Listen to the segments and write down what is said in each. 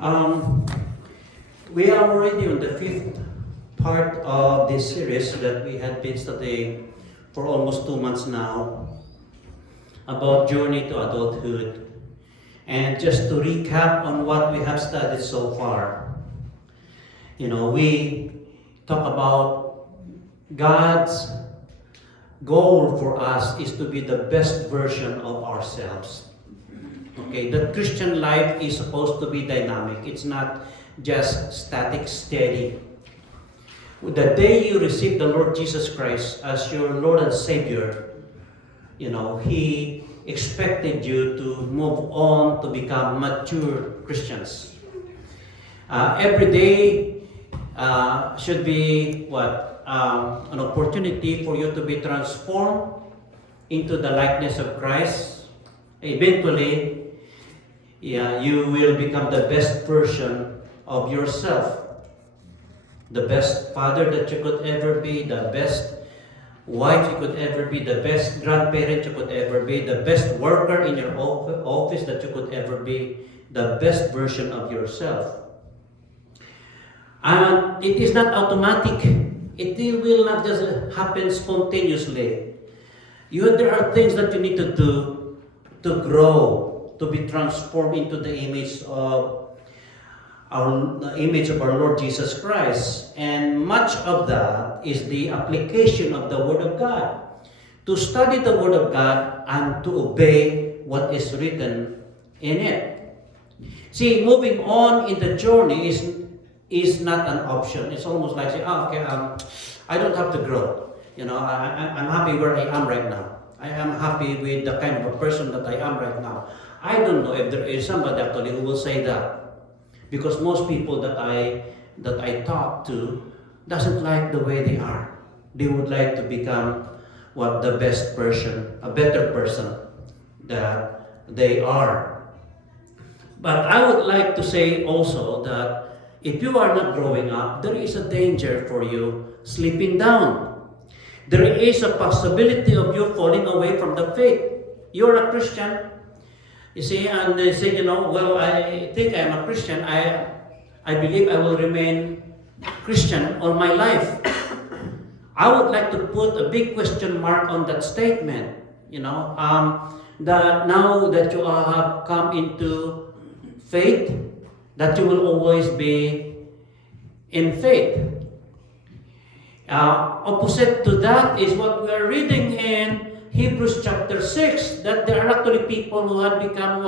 Um, we are already on the fifth part of this series that we had been studying for almost 2 months now about journey to adulthood. And just to recap on what we have studied so far, we talk about God's goal for us is to be the best version of ourselves. Okay, the Christian life is supposed to be dynamic. It's not just static, steady. The day you receive the Lord Jesus Christ as your Lord and Savior, He expected you to move on to become mature Christians. Every day should be an opportunity for you to be transformed into the likeness of Christ. Eventually, you will become the best version of yourself. The best father that you could ever be, the best wife you could ever be, the best grandparent you could ever be, the best worker in your office that you could ever be, the best version of yourself. And it is not automatic. It will not just happen spontaneously. There are things that you need to do to grow, to be transformed into the image of our Lord Jesus Christ. And much of that is the application of the Word of God. To study the Word of God and to obey what is written in it. See, moving on in the journey is not an option. It's almost like saying, I don't have to grow. I'm happy where I am right now. I am happy with the kind of a person that I am right now. I don't know if there is somebody actually who will say that. Because most people that I talk to doesn't like the way they are. They would like to become the best person, a better person that they are. But I would like to say also that if you are not growing up, there is a danger for you slipping down. There is a possibility of you falling away from the faith. You're a Christian. You see, and they say, I think I'm a Christian. I believe I will remain Christian all my life. I would like to put a big question mark on that statement. That now that you have come into faith, that you will always be in faith. Opposite to that is what we are reading in Hebrews chapter 6, that there are actually people who had become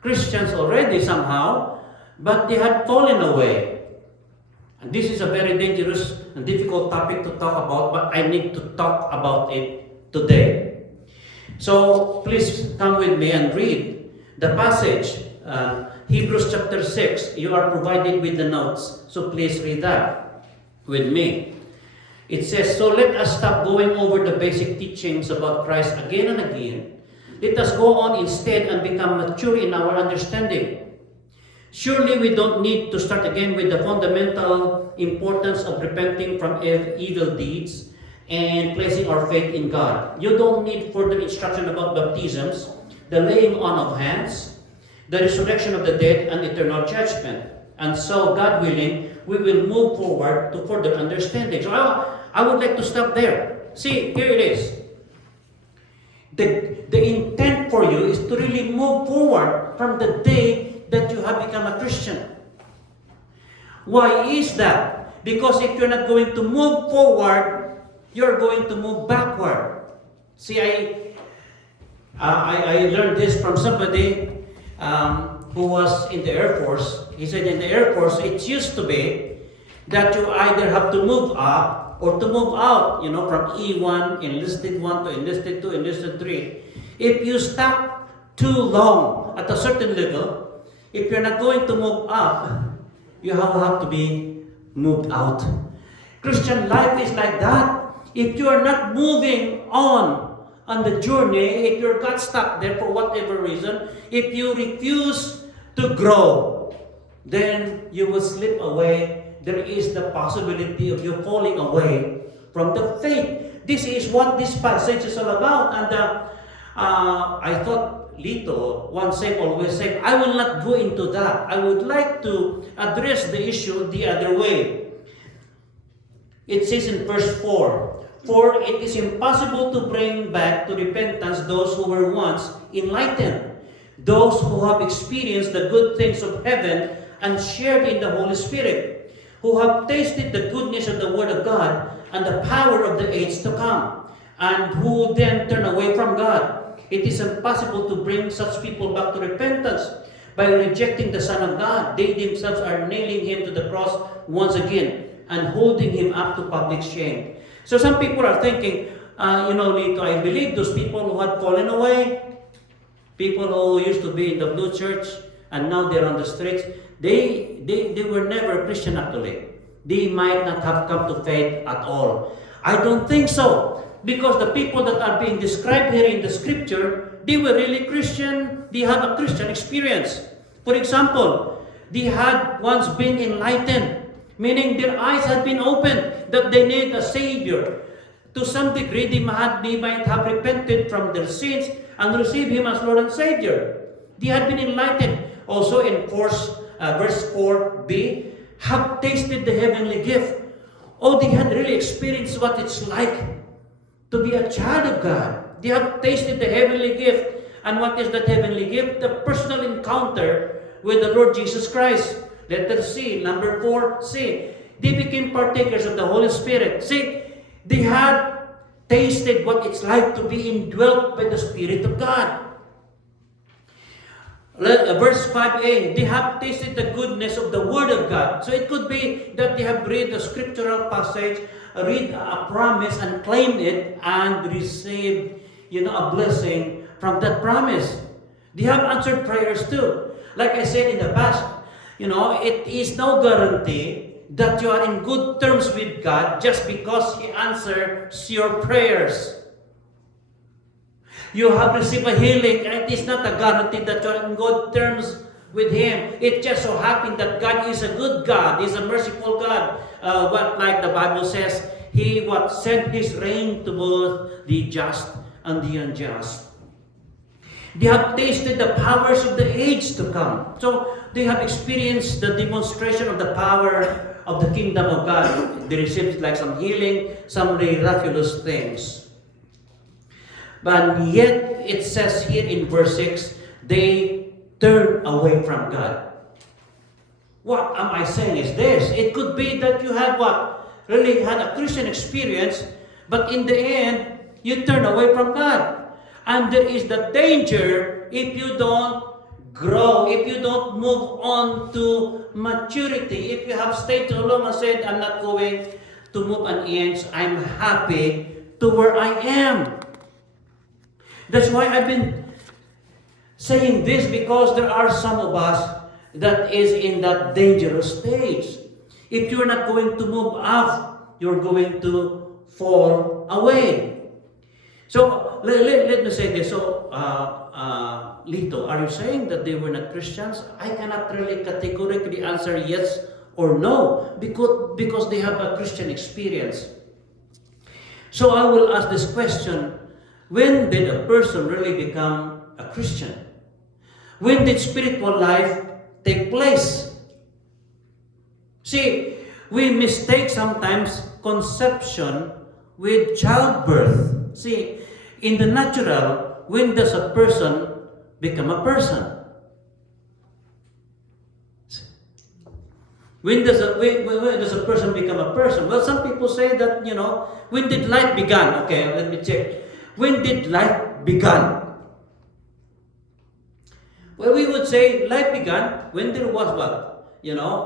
Christians already somehow, but they had fallen away. And this is a very dangerous and difficult topic to talk about, but I need to talk about it today. So please come with me and read the passage, Hebrews chapter 6. You are provided with the notes, so please read that with me. It says, so let us stop going over the basic teachings about Christ again and again. Let us go on instead and become mature in our understanding. Surely we don't need to start again with the fundamental importance of repenting from evil deeds and placing our faith in God. You don't need further instruction about baptisms, the laying on of hands, the resurrection of the dead, and eternal judgment. And so, God willing, we will move forward to further understanding. So I would like to stop there. See, here it is. The intent for you is to really move forward from the day that you have become a Christian. Why is that? Because if you're not going to move forward, you're going to move backward. See, I learned this from somebody who was in the Air Force. He said in the Air Force, it used to be that you either have to move up or to move out, from E1, enlisted 1 to enlisted 2, enlisted 3. If you stop too long at a certain level, if you're not going to move up, you have to be moved out. Christian life is like that. If you are not moving on the journey, if you're got stuck there for whatever reason, if you refuse to grow, then you will slip away. There is the possibility of you falling away from the faith. This is what this passage is all about. And I thought Lito, once saved, always saved. I will not go into that. I would like to address the issue the other way. It says in verse 4, "For it is impossible to bring back to repentance those who were once enlightened, those who have experienced the good things of heaven and shared in the Holy Spirit, who have tasted the goodness of the Word of God and the power of the age to come, and who then turn away from God. It is impossible to bring such people back to repentance by rejecting the Son of God. They themselves are nailing Him to the cross once again and holding Him up to public shame." So some people are thinking, Lito, I believe those people who had fallen away, people who used to be in the blue church and now they're on the streets, they were never Christian actually. They might not have come to faith at all. I don't think so. Because the people that are being described here in the scripture, they were really Christian. They had a Christian experience. For example, they had once been enlightened, meaning their eyes had been opened, that they need a Savior. To some degree, they might have repented from their sins and received Him as Lord and Savior. They had been enlightened. Also in verse 4b, have tasted the heavenly gift. Oh, they had really experienced what it's like to be a child of God. They have tasted the heavenly gift. And what is that heavenly gift? The personal encounter with the Lord Jesus Christ. Letter C, number 4C. They became partakers of the Holy Spirit. See, they had tasted what it's like to be indwelt by the Spirit of God. Verse 5a, they have tasted the goodness of the Word of God. So it could be that they have read a scriptural passage, read a promise and claimed it and received, a blessing from that promise. They have answered prayers too. Like I said in the past, it is no guarantee that you are in good terms with God just because He answers your prayers. You have received a healing, and it is not a guarantee that you are in good terms with Him. It just so happened that God is a good God. He's a merciful God. Like the Bible says, He sent His rain to both the just and the unjust. They have tasted the powers of the age to come. So they have experienced the demonstration of the power of the kingdom of God. They received like some healing, some miraculous things. But yet, it says here in verse 6, they turn away from God. What am I saying is this? It could be that you had really had a Christian experience, but in the end, you turn away from God. And there is the danger if you don't grow, if you don't move on to maturity. If you have stayed too long and said, I'm not going to move an inch, I'm happy to where I am. That's why I've been saying this, because there are some of us that is in that dangerous stage. If you're not going to move up, you're going to fall away. So let me say this. So, Lito, are you saying that they were not Christians? I cannot really categorically answer yes or no, because they have a Christian experience. So I will ask this question. When did a person really become a Christian? When did spiritual life take place? See, we mistake sometimes conception with childbirth. See, in the natural, when does a person become a person? When does a person become a person? Well, some people say that, when did life begin? Okay, let me check. When did life begin? Well, we would say life began when there was what?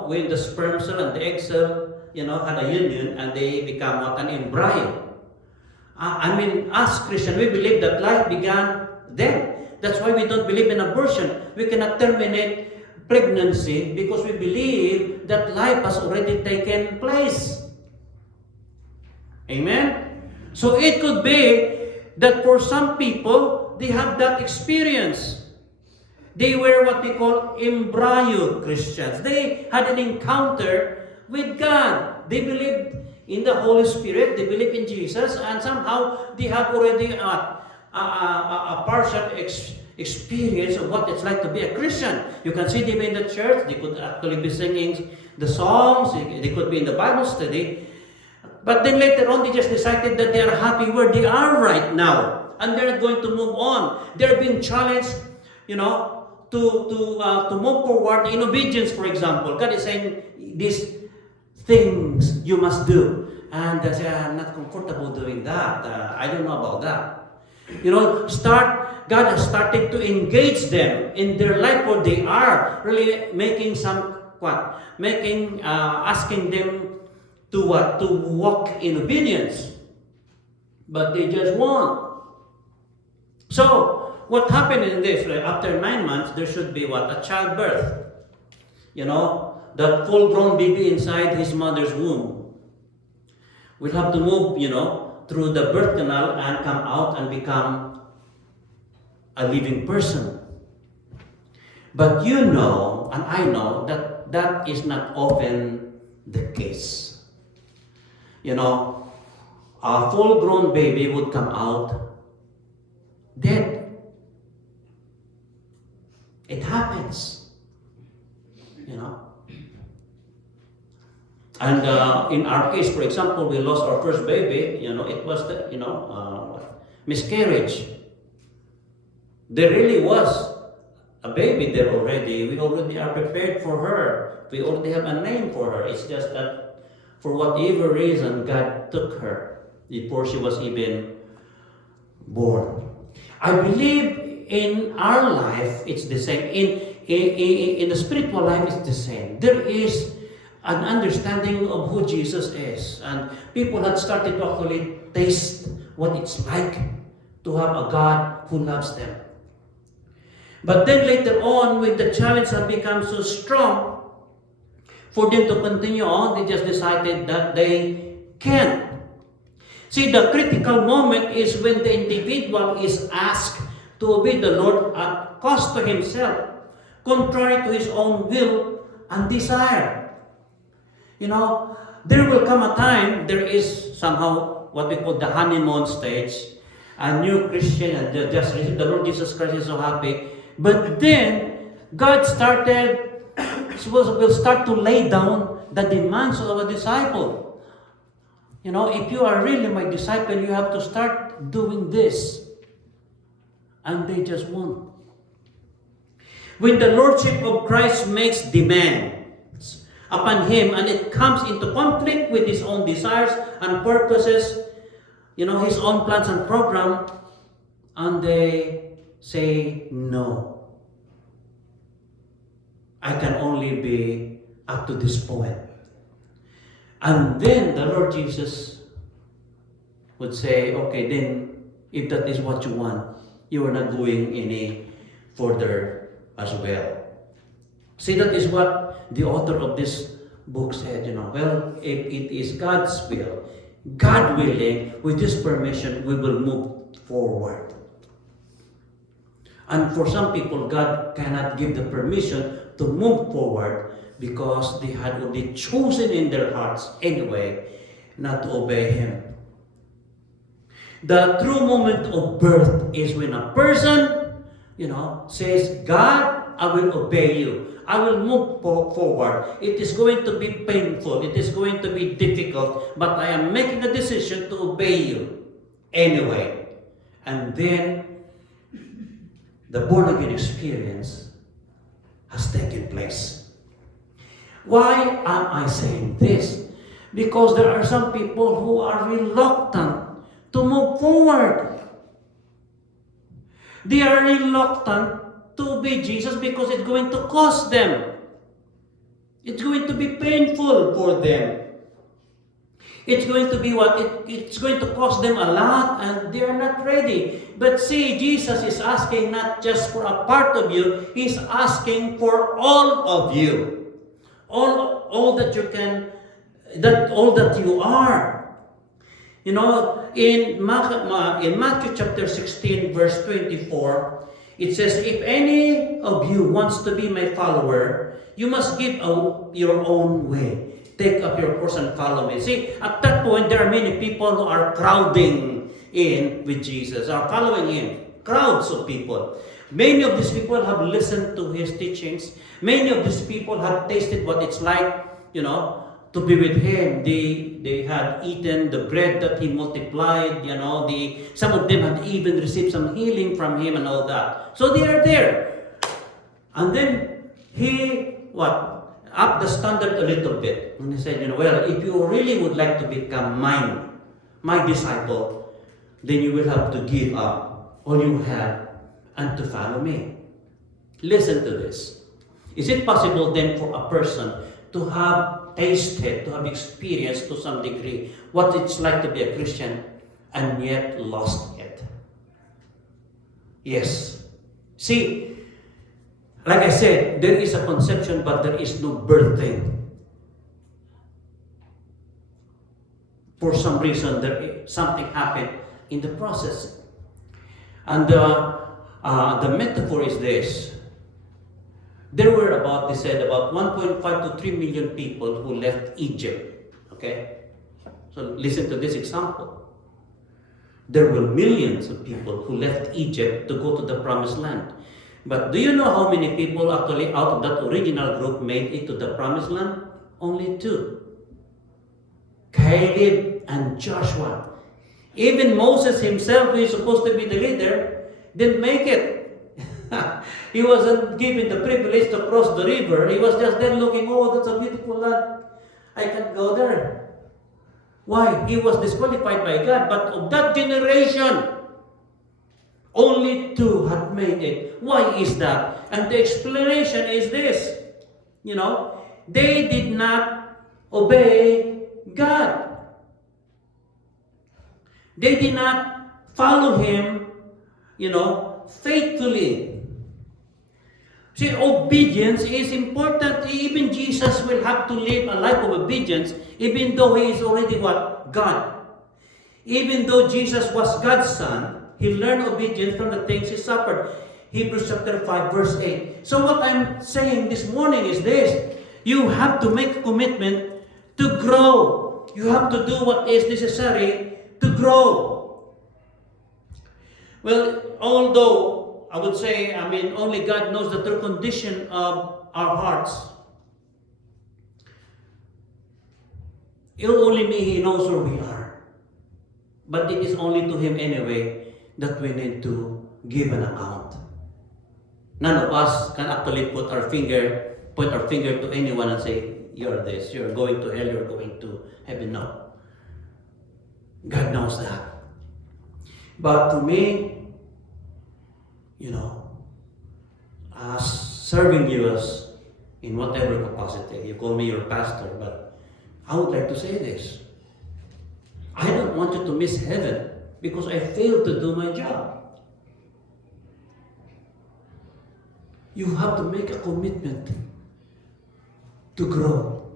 When the sperm cell and the egg cell, had a union and they become an embryo. As Christians, we believe that life began then. That's why we don't believe in abortion. We cannot terminate pregnancy because we believe that life has already taken place. Amen? So it could be that for some people, they have that experience. They were what we call embryo Christians. They had an encounter with God. They believed in the Holy Spirit. They believe in Jesus. And somehow, they have already a partial experience of what it's like to be a Christian. You can see them in the church. They could actually be singing the songs. They could be in the Bible study. But then later on, they just decided that they are happy where they are right now. And they're going to move on. They're being challenged, to move forward in obedience, for example. God is saying, these things you must do. And they say, I'm not comfortable doing that. I don't know about that. God has started to engage them in their life where they are, really making asking them to what? To walk in obedience. But they just won't. So, what happened in this? After 9 months, there should be what? A childbirth. The full-grown baby inside his mother's womb will have to move, through the birth canal and come out and become a living person. But and I know that is not often the case. A full-grown baby would come out dead. It happens. And in our case, for example, we lost our first baby. It was miscarriage. There really was a baby there already. We already are prepared for her. We already have a name for her. It's just that for whatever reason, God took her before she was even born. I believe in our life, it's the same. In the spiritual life, it's the same. There is an understanding of who Jesus is. And people had started to actually taste what it's like to have a God who loves them. But then later on, when the challenge had become so strong, for them to continue on, they just decided that they can't. See, the critical moment is when the individual is asked to obey the Lord at cost to himself, contrary to his own will and desire. There will come a time, there is somehow what we call the honeymoon stage. A new Christian and just received the Lord Jesus Christ is so happy. But then, God will start to lay down the demands of a disciple. If you are really my disciple, you have to start doing this. And they just won't. When the Lordship of Christ makes demands upon him and it comes into conflict with his own desires and purposes, his own plans and program, and they say no. I can only be up to this point. And then the Lord Jesus would say, okay, then if that is what you want, you are not going any further as well. See, that is what the author of this book said, well, if it is God's will, God willing, with His permission, we will move forward. And for some people, God cannot give the permission to move forward because they had already chosen in their hearts anyway not to obey Him. The true moment of birth is when a person, says, God, I will obey you. I will move forward. It is going to be painful. It is going to be difficult. But I am making a decision to obey you anyway. And then, the born-again experience has taken place. Why am I saying this? Because there are some people who are reluctant to move forward. They are reluctant to obey Jesus because it's going to cost them. It's going to be painful for them. It's going to be it's going to cost them a lot and they are not ready. But see, Jesus is asking not just for a part of you, He's asking for all of you. All that you can, all that you are. In Matthew chapter 16, verse 24, it says, if any of you wants to be my follower, you must give your own way. Take up your cross and follow me. See, at that point, there are many people who are crowding in with Jesus, are following Him. Crowds of people. Many of these people have listened to his teachings. Many of these people have tasted what it's like, to be with him. They had eaten the bread that he multiplied, some of them had even received some healing from him and all that. So they are there. And then he, upped the standard a little bit. And he said, well, if you really would like to become my disciple, then you will have to give up all you have and to follow me. Listen to this. Is it possible then for a person to have tasted, to have experienced to some degree what it's like to be a Christian and yet lost it? Yes. See, like I said, there is a conception but there is no birthing. For some reason, something happened in the process. And the metaphor is this. There were about 1.5 to 3 million people who left Egypt. Okay? So listen to this example. There were millions of people who left Egypt to go to the promised land. But do you know how many people actually out of that original group made it to the promised land? Only 2. Caleb and Joshua. Even Moses himself, who is supposed to be the leader, didn't make it. He wasn't given the privilege to cross the river. He was just there looking, oh, that's a beautiful land. I can't go there. Why? He was disqualified by God. But of that generation, only 2 had made it. Why is that? And the explanation is this. They did not obey God. They did not follow Him, faithfully. See, obedience is important. Even Jesus will have to live a life of obedience, even though He is already what? God. Even though Jesus was God's Son, He learned obedience from the things He suffered. Hebrews chapter 5, verse 8. So what I'm saying this morning is this. You have to make a commitment to grow. You have to do what is necessary to grow. Well, although I would say, only God knows the true condition of our hearts. Only He knows where we are. But it is only to Him anyway that we need to give an account. None of us can actually point our finger to anyone and say, you're this, you're going to hell, you're going to heaven. No. God knows that. But to me, serving you as in whatever capacity, you call me your pastor, but I would like to say this. I don't want you to miss heaven because I failed to do my job. You have to make a commitment to grow.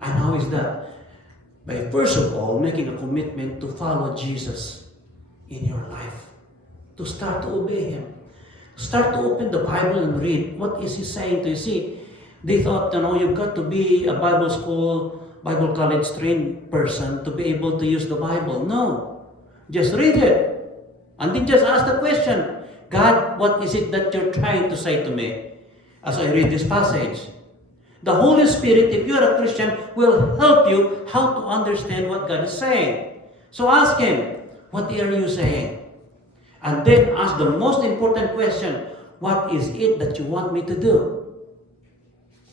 And how is that? By first of all, making a commitment to follow Jesus in your life. To start to obey Him. Start to open the Bible and read. What is He saying to you? See, they thought, you've got to be a Bible school, Bible college trained person to be able to use the Bible. No. Just read it. And then just ask the question, God, what is it that you're trying to say to me as I read this passage? The Holy Spirit, if you're a Christian, will help you how to understand what God is saying. So ask Him, what are you saying? And then ask the most important question, what is it that you want me to do?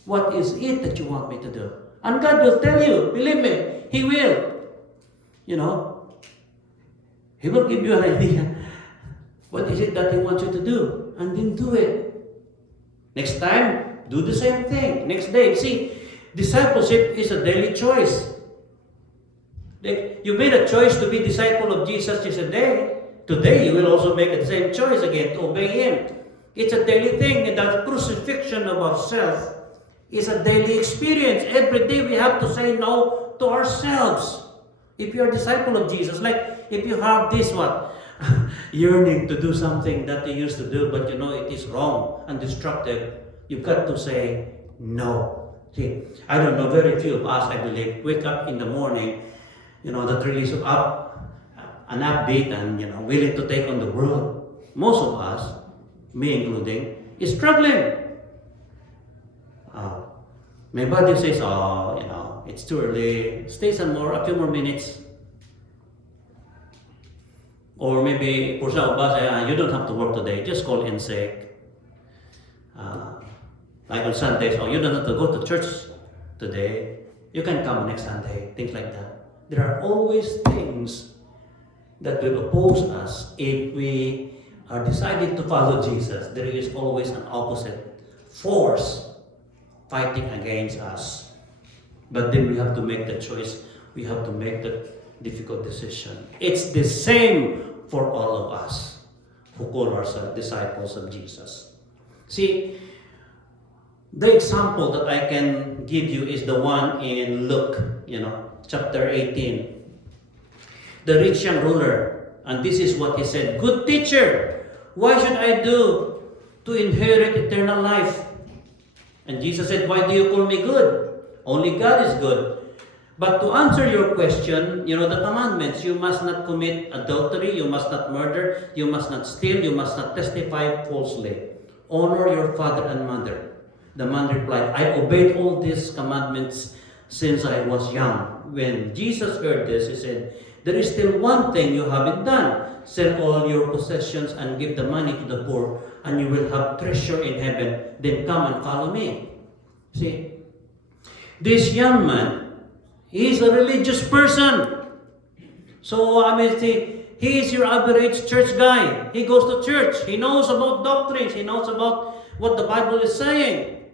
What is it that you want me to do? And God will tell you, believe me, He will. He will give you an idea. What is it that He wants you to do? And then do it. Next time, do the same thing. Next day, see, discipleship is a daily choice. Like, you made a choice to be disciple of Jesus yesterday. Today, you will also make the same choice again to obey Him. It's a daily thing. And the crucifixion of ourselves is a daily experience. Every day we have to say no to ourselves. If you're a disciple of Jesus, like if you have this yearning to do something that you used to do, but it is wrong and destructive, you've got to say no. See, I don't know, very few of us, I believe, wake up in the morning, that really so an upbeat and willing to take on the world. Most of us, me including, is struggling. Uh, my body says, oh, it's too early. Stay a few more minutes. Or maybe, for some of us, you don't have to work today. Just call in sick. Like on Sundays, you don't have to go to church today. You can come next Sunday. Things like that. There are always things that will oppose us if we are decided to follow Jesus. There is always an opposite force fighting against us. But then we have to make the choice. We have to make the difficult decision. It's the same for all of us who call ourselves disciples of Jesus. See, the example that I can give you is the one in Luke, chapter 18. The rich young ruler, and this is what he said, "Good teacher, what should I do to inherit eternal life?" And Jesus said, "Why do you call me good? Only God is good. But to answer your question, the commandments, you must not commit adultery, you must not murder, you must not steal, you must not testify falsely. Honor your father and mother." The man replied, "I obeyed all these commandments since I was young." When Jesus heard this, he said, "There is still one thing you haven't done. Sell all your possessions and give the money to the poor, and you will have treasure in heaven. Then come and follow me." See, this young man, he is a religious person. So, he is your average church guy. He goes to church. He knows about doctrines. He knows about what the Bible is saying.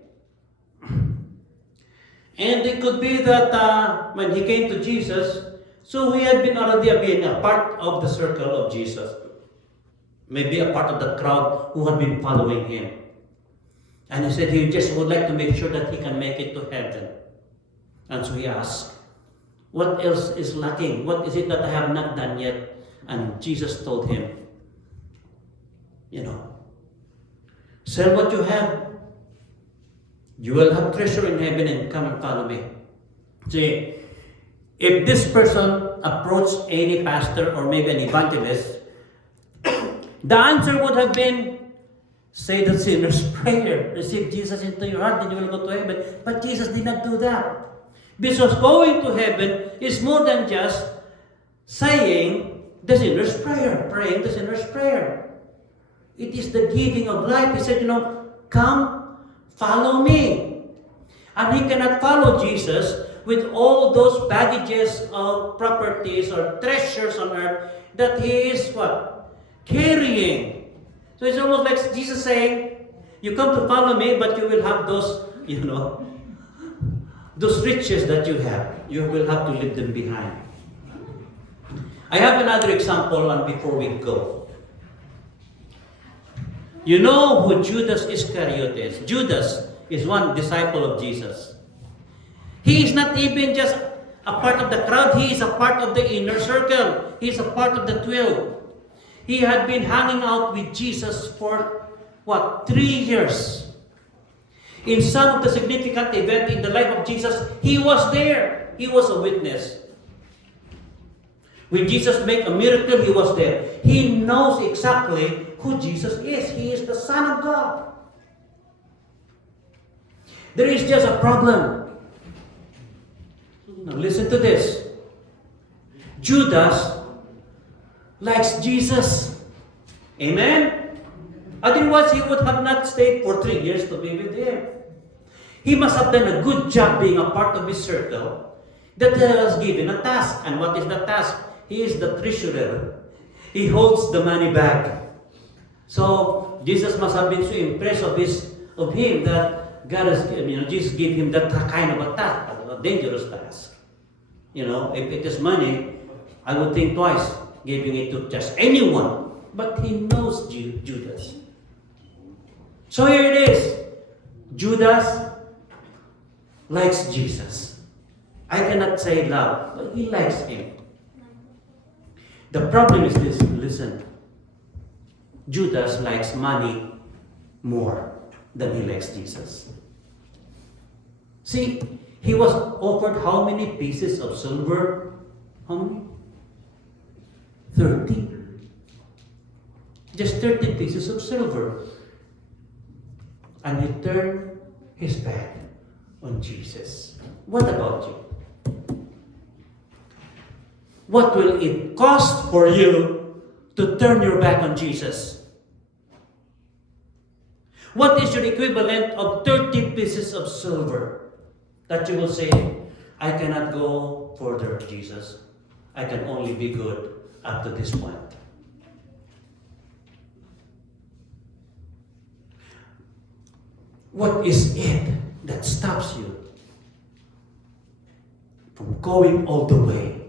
And it could be that when he came to Jesus, so he had been already being a part of the circle of Jesus. Maybe a part of the crowd who had been following him. And he said he just would like to make sure that he can make it to heaven. And so he asked, "What else is lacking? What is it that I have not done yet?" And Jesus told him, "Sell what you have. You will have treasure in heaven, and come and follow me." See, if this person approached any pastor or maybe an evangelist, the answer would have been, "Say the sinner's prayer. Receive Jesus into your heart, then you will go to heaven." But Jesus did not do that. Because going to heaven is more than just saying the sinner's prayer, praying the sinner's prayer. It is the giving of life. He said, "Come, follow me." And he cannot follow Jesus with all those baggages of properties or treasures on earth that he is what? Carrying. So it's almost like Jesus saying, "You come to follow me, but you will have those, those riches that you have. You will have to leave them behind." I have another example before we go. You know who Judas Iscariot is? Judas is one disciple of Jesus. He is not even just a part of the crowd. He is a part of the inner circle. He is a part of the 12. He had been hanging out with Jesus for 3 years. In some of the significant events in the life of Jesus, he was there. He was a witness. When Jesus made a miracle, he was there. He knows exactly who Jesus is. He is the Son of God. There is just a problem. Now listen to this. Judas likes Jesus. Amen? Otherwise, he would have not stayed for 3 years to be with him. He must have done a good job being a part of his circle that he was given a task. And what is the task? He is the treasurer. He holds the money bag. So Jesus must have been so impressed of him that God has, Jesus gave him that kind of a task, a dangerous task. If it is money, I would think twice giving it to just anyone. But he knows Judas. So here it is. Judas likes Jesus. I cannot say love, but he likes him. The problem is this, listen. Judas likes money more than he likes Jesus. See, he was offered how many pieces of silver? How many? 30. Just 30 pieces of silver. and he turned his back on Jesus. What about you? What will it cost for you to turn your back on Jesus? What is your equivalent of 30 pieces of silver that you will say, I cannot go further, Jesus. I can only be good up to this point. What is it that stops you from going all the way?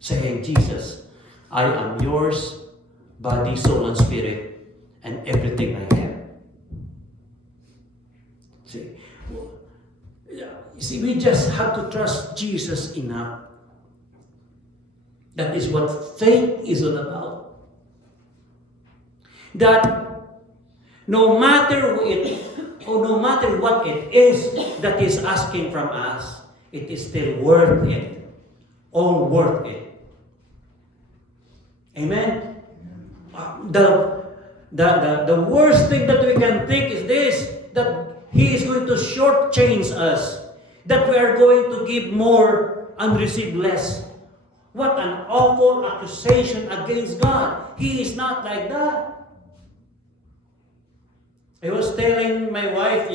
Saying, Jesus, I am yours, body, soul, and spirit, and everything I have. See, we just have to trust Jesus enough. That is what faith is all about. That no matter what it is that is asking from us, it is still worth it. All worth it. Amen? The worst thing that we can think is this, that He is going to shortchange us, that we are going to give more and receive less. What an awful accusation against God. He is not like that. I was telling my wife,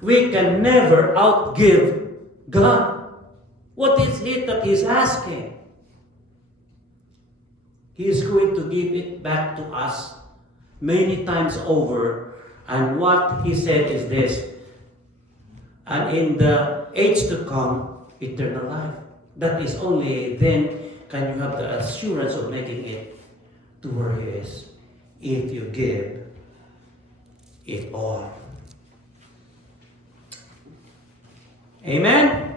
we can never outgive God. What is it that He's asking? He is going to give it back to us many times over. And what He said is this, and in the age to come, eternal life. That is only then can you have the assurance of making it to where He is, if you give it all. Amen?